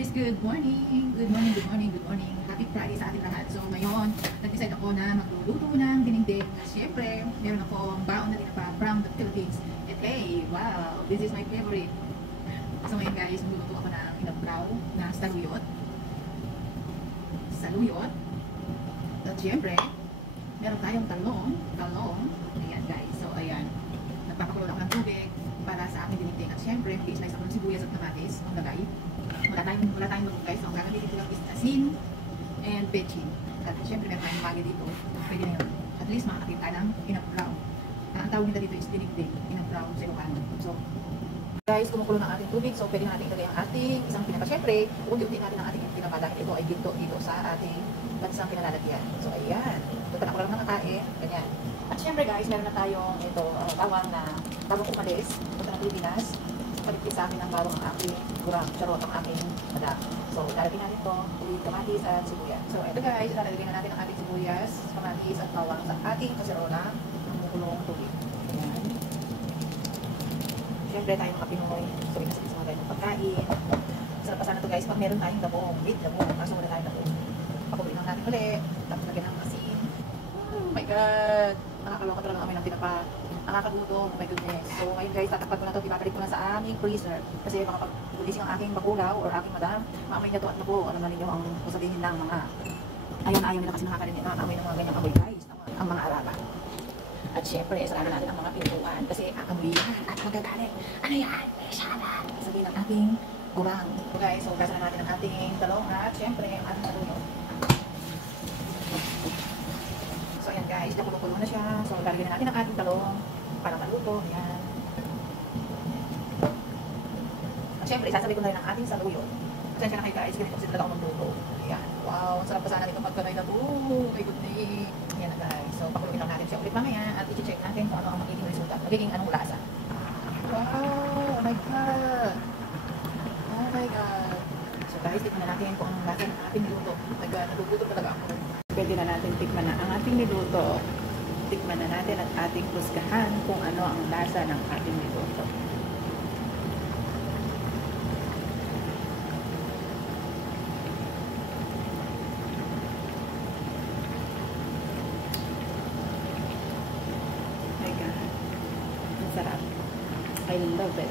guys, good morning. Good morning, good morning, good morning. Happy Friday sa ating lahat. So ngayon, nag-decide ako na magluluto ng dinding. Siyempre, meron akong baon na tinapa from the Philippines. And hey, wow, this is my favorite. So ngayon guys, magluluto ako ng inabraw na saluyot. Saluyot. At siyempre, meron tayong talong. Ayan guys, so ayan. Nagpapakulo ako ng tubig para sa aking dinding. At siyempre, mag-i-slice ako ng sibuyas at kamatis. Ang lagay. Wala tayong luto guys. So, ang gagamitin ko lang is asin and bechin. At syempre, meron tayong magi dito. Pwede na yun. At least, makakakita tayo ng inabraw. Ang tawag nila dito is dinding. Inabraw sa Ilocano. So, guys, kumukulo ng ating tubig. So, pwede natin ilagay ang ating isang pinapa. Syempre, unti-unti natin ang ating pinapa dahil ito ay ginto dito sa ating bansang pinalalagyan. So, ayan. Tutan ako lang ng kain. Ganyan. At syempre, guys, meron na tayong ito, bawang umalis. Punta ng Pilipinas. Paligpit sa akin ng bawang ang aking gurang, charot ang aking madam. So, ilalagay natin ito, kamatis at sibuyas. So, ito guys, ilalagay na natin ang ating sibuyas, kamatis at bawang sa ating kaserola ng mukulong tubig. Ayan. Siyempre, tayo mga Pinoy. So, inasabi sa mga tayo ng pagkain. Sarap pa sana ito guys, pag meron tayong dabong, with dabong, kaso wala tayong dabong. Pakuloy lang natin ulit, tapos lagyan ng asin. Oh my God! Nakakaloka talaga kami ng tinapa. Nakakagutom, oh my goodness. So ngayon guys, tatakpan ko na ito, ibabalik ko na sa aming freezer. Kasi baka pag-gulising ang aking bakulaw or aking madam, maamoy na to at naku, ano na ninyo ang sasabihin ng mga ayaw nila kasi nakakarinig, nakakamoy ng mga ganyang amoy guys, ang mga araba. At syempre, sarado natin ang mga pintuan kasi aamoy yan at magagalit. Ano yan? Sana! Sabihin ng ating gurang. So guys, so gasa na natin ang ating talong at syempre, ang ating talong. So ayan guys, nakulo-kulo na siya. So lalagyan na natin ang ating talong para maluto. Ayan. At syempre, sasabay ko na rin ang ating saluyot. Pasensya na kayo guys, ganito kasi talaga ako magluto. Ayan. Wow, sarap pa sana nito pagkabay na to. My goodness. Ayan na guys. So pakuluin lang natin siya ulit mamaya at i-check natin kung ano ang magiging resulta. Magiging anong lasa. Wow! Oh my God! Oh my God! So guys, tikman na natin kung anong lasa ng ating niluto. Oh my God, nagugutom talaga ako. Pwede na natin tikman na ang ating niluto. Tikman na natin at ating husgahan kung ano ang lasa ng ating niluto. Oh my God. Ang sarap. I love it.